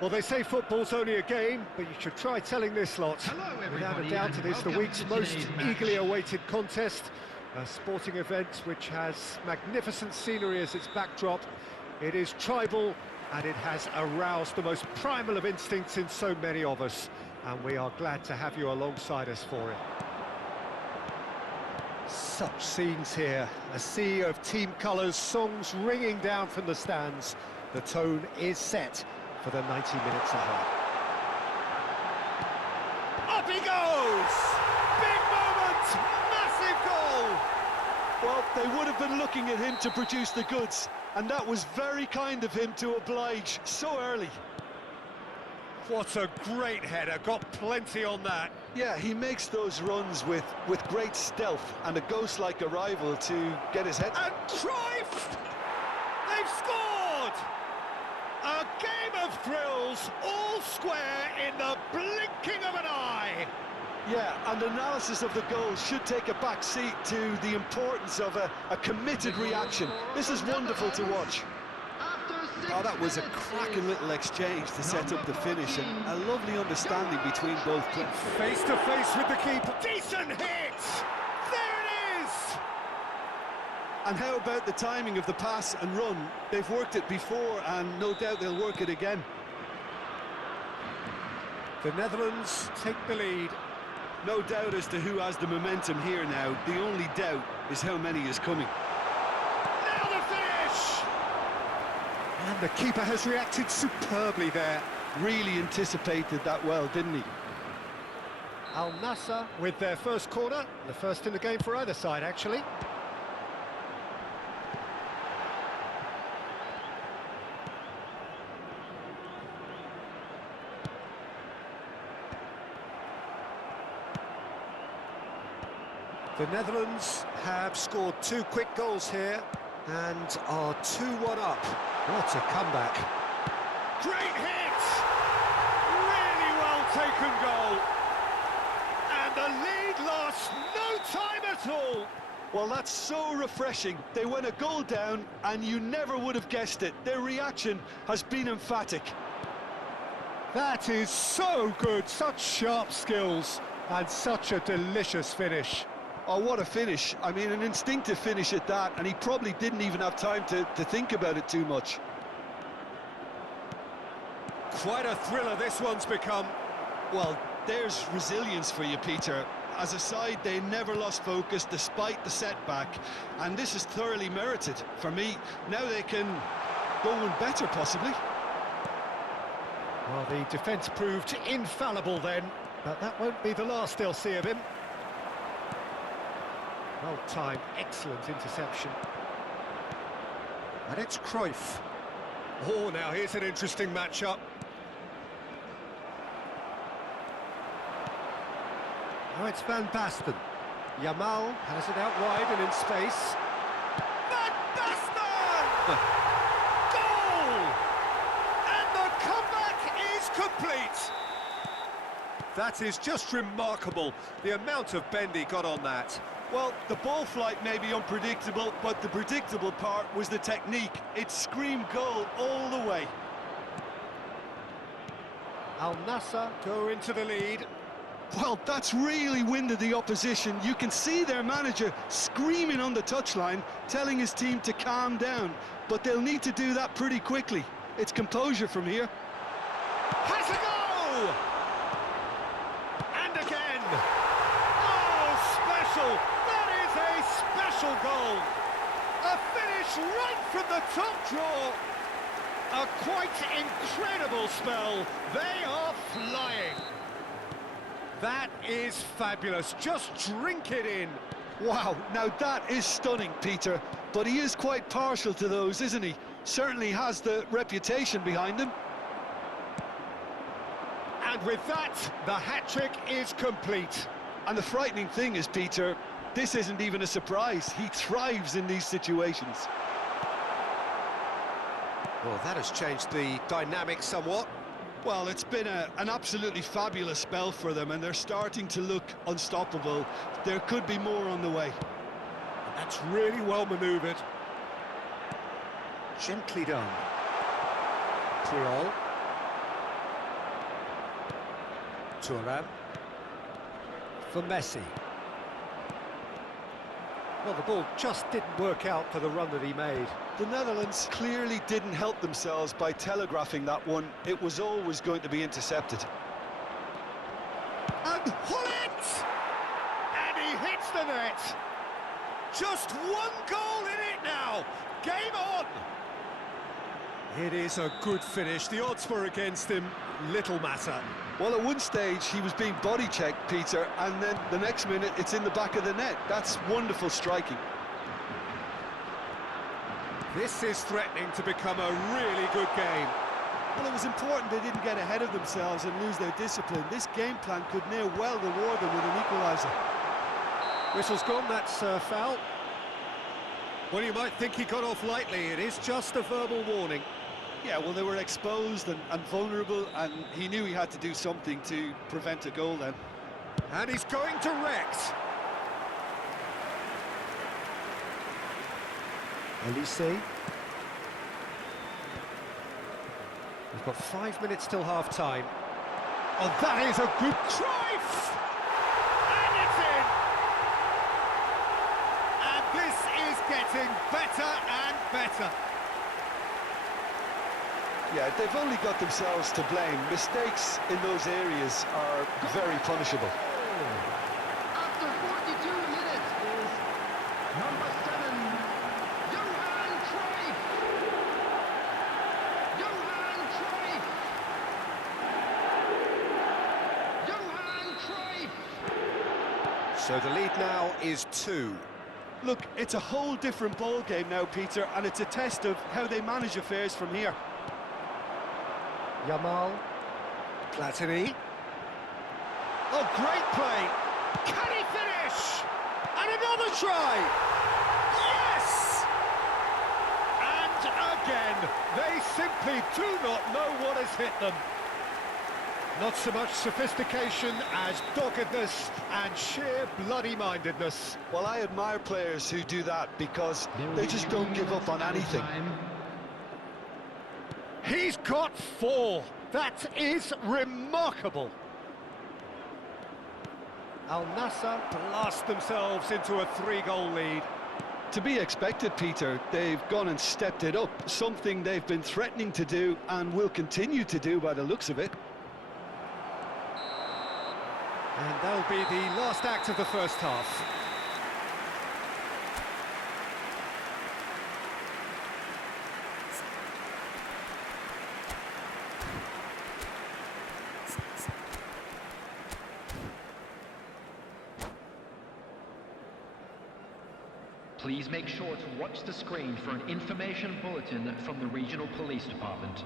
Well, they say football's only a game, but you should try telling this lot. Without a doubt, it is the week's most eagerly awaited contest. A sporting event which has magnificent scenery as its backdrop. It is tribal, and it has aroused the most primal of instincts in so many of us. And we are glad to have you alongside us for it. Such scenes here. A sea of team colours, songs ringing down from the stands. The tone is set for the 90 minutes ahead. Up he goes! Big moment! Massive goal! Well, they would have been looking at him to produce the goods, and that was very kind of him to oblige so early. What a great header, got plenty on that. Yeah, he makes those runs with great stealth and a ghost-like arrival to get his head... And Cruyff! They've scored! A game of thrills, all square in the blinking of an eye. Yeah, and analysis of the goal should take a back seat to the importance of a committed reaction. This is wonderful to watch. Oh, that was a cracking little exchange to set up the finish, and a lovely understanding between both players. Face to face with the keeper. Decent hit! There it is! And how about the timing of the pass and run? They've worked it before, and no doubt they'll work it again. The Netherlands take the lead. No doubt as to who has the momentum here now. The only doubt is how many is coming. Now the finish! And the keeper has reacted superbly there. Really anticipated that well, didn't he? Al Nassr with their first corner. The first in the game for either side, actually. The Netherlands have scored 2 quick goals here and are 2-1 up. What a comeback. Great hit! Really well taken goal. And the lead lost no time at all. Well, that's so refreshing. They went a goal down and you never would have guessed it. Their reaction has been emphatic. That is so good. Such sharp skills and such a delicious finish. Oh, what a finish. I mean, an instinctive finish at that, and he probably didn't even have time to think about it too much. Quite a thriller this one's become. Well, there's resilience for you, Peter. As a side, they never lost focus despite the setback, and this is thoroughly merited for me. Now they can go one better, possibly. Well, the defence proved infallible then, but that won't be the last they'll see of him. Well timed, excellent interception. And it's Cruyff. Oh, now here's an interesting matchup. Oh, it's Van Basten. Yamal has it out wide and in space. Van Basten! Goal! And the comeback is complete. That is just remarkable, the amount of bend he got on that. Well, the ball flight may be unpredictable, but the predictable part was the technique. It screamed goal all the way. Al Nassr go into the lead. Well, that's really winded the opposition. You can see their manager screaming on the touchline, telling his team to calm down. But they'll need to do that pretty quickly. It's composure from here. Has a go! And again! Oh, special! That is a special goal! A finish right from the top draw! A quite incredible spell. They are flying. That is fabulous. Just drink it in. Wow, now that is stunning, Peter. But he is quite partial to those, isn't he? Certainly has the reputation behind him. And with that, the hat-trick is complete. And the frightening thing is, Peter, this isn't even a surprise. He thrives in these situations. Well, that has changed the dynamic somewhat. Well, it's been an absolutely fabulous spell for them, and they're starting to look unstoppable. There could be more on the way. And that's really well manoeuvred. Gently done. Creole. Thuram. For Messi. Well, the ball just didn't work out for the run that he made. The Netherlands clearly didn't help themselves by telegraphing that one. It was always going to be intercepted. And Hullet! And he hits the net! Just one goal in it now! Game on! It is a good finish. The odds were against him. Little matter. Well, at one stage, he was being body-checked, Peter, and then the next minute, it's in the back of the net. That's wonderful striking. This is threatening to become a really good game. Well, it was important they didn't get ahead of themselves and lose their discipline. This game plan could near well reward them with an equaliser. Whistle's gone, that's a foul. Well, you might think he got off lightly. It is just a verbal warning. Yeah, well, they were exposed and vulnerable, and he knew he had to do something to prevent a goal then. And he's going direct. Elise. We've got 5 minutes till half-time. Oh, that is a good Cruyff! And it's in! And this is getting better and better. Yeah, they've only got themselves to blame. Mistakes in those areas are very punishable. After 42 minutes is number 7, Johan Cruyff. Johan Cruyff. Johan Cruyff. So the lead now is 2. Look, it's a whole different ball game now, Peter, and it's a test of how they manage affairs from here. Yamal. Platini. Oh, great play! Can he finish? And another try! Yes! And again, they simply do not know what has hit them. Not so much sophistication as doggedness and sheer bloody-mindedness. Well, I admire players who do that because they just don't give up on anything. He's got 4. That is remarkable. Al Nassr blast themselves into a 3-goal lead. To be expected, Peter. They've gone and stepped it up, something they've been threatening to do and will continue to do by the looks of it. And that'll be the last act of the first half. Please make sure to watch the screen for an information bulletin from the Regional Police Department.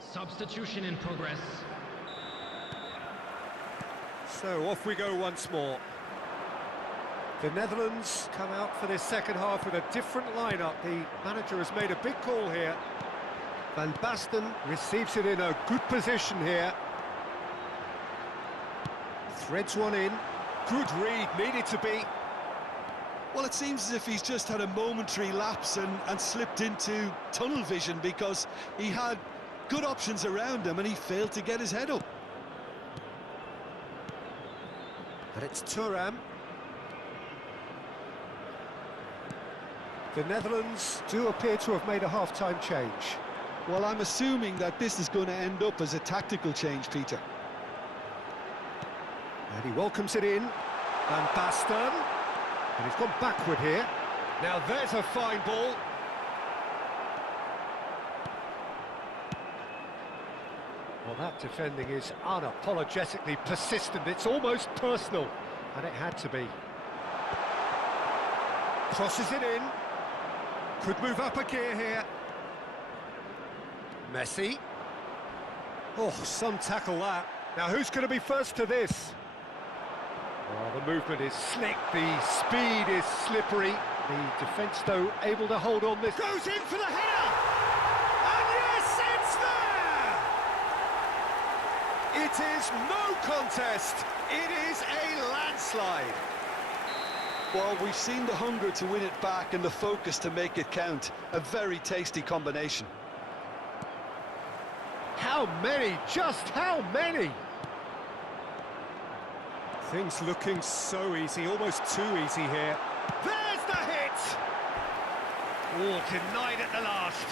Substitution in progress. So off we go once more. The Netherlands come out for this second half with a different lineup. The manager has made a big call here. Van Basten receives it in a good position here. Threads one in. Good read, needed to be. Well, it seems as if he's just had a momentary lapse and slipped into tunnel vision because he had good options around him and he failed to get his head up. But it's Thuram. The Netherlands do appear to have made a half-time change. Well, I'm assuming that this is going to end up as a tactical change, Peter. And he welcomes it in. Van Basten. And he's gone backward here. Now there's a fine ball. Well, that defending is unapologetically persistent. It's almost personal. And it had to be. Crosses it in. Could move up a gear here. Messi. Oh, some tackle that. Now who's going to be first to this? Oh, the movement is slick, the speed is slippery. The defence, though, able to hold on this. Goes in for the header! And yes, it's there! It is no contest. It is a landslide. Well, we've seen the hunger to win it back and the focus to make it count. A very tasty combination. How many? Just how many? Things looking so easy, almost too easy here. There's the hit! Oh, denied at the last.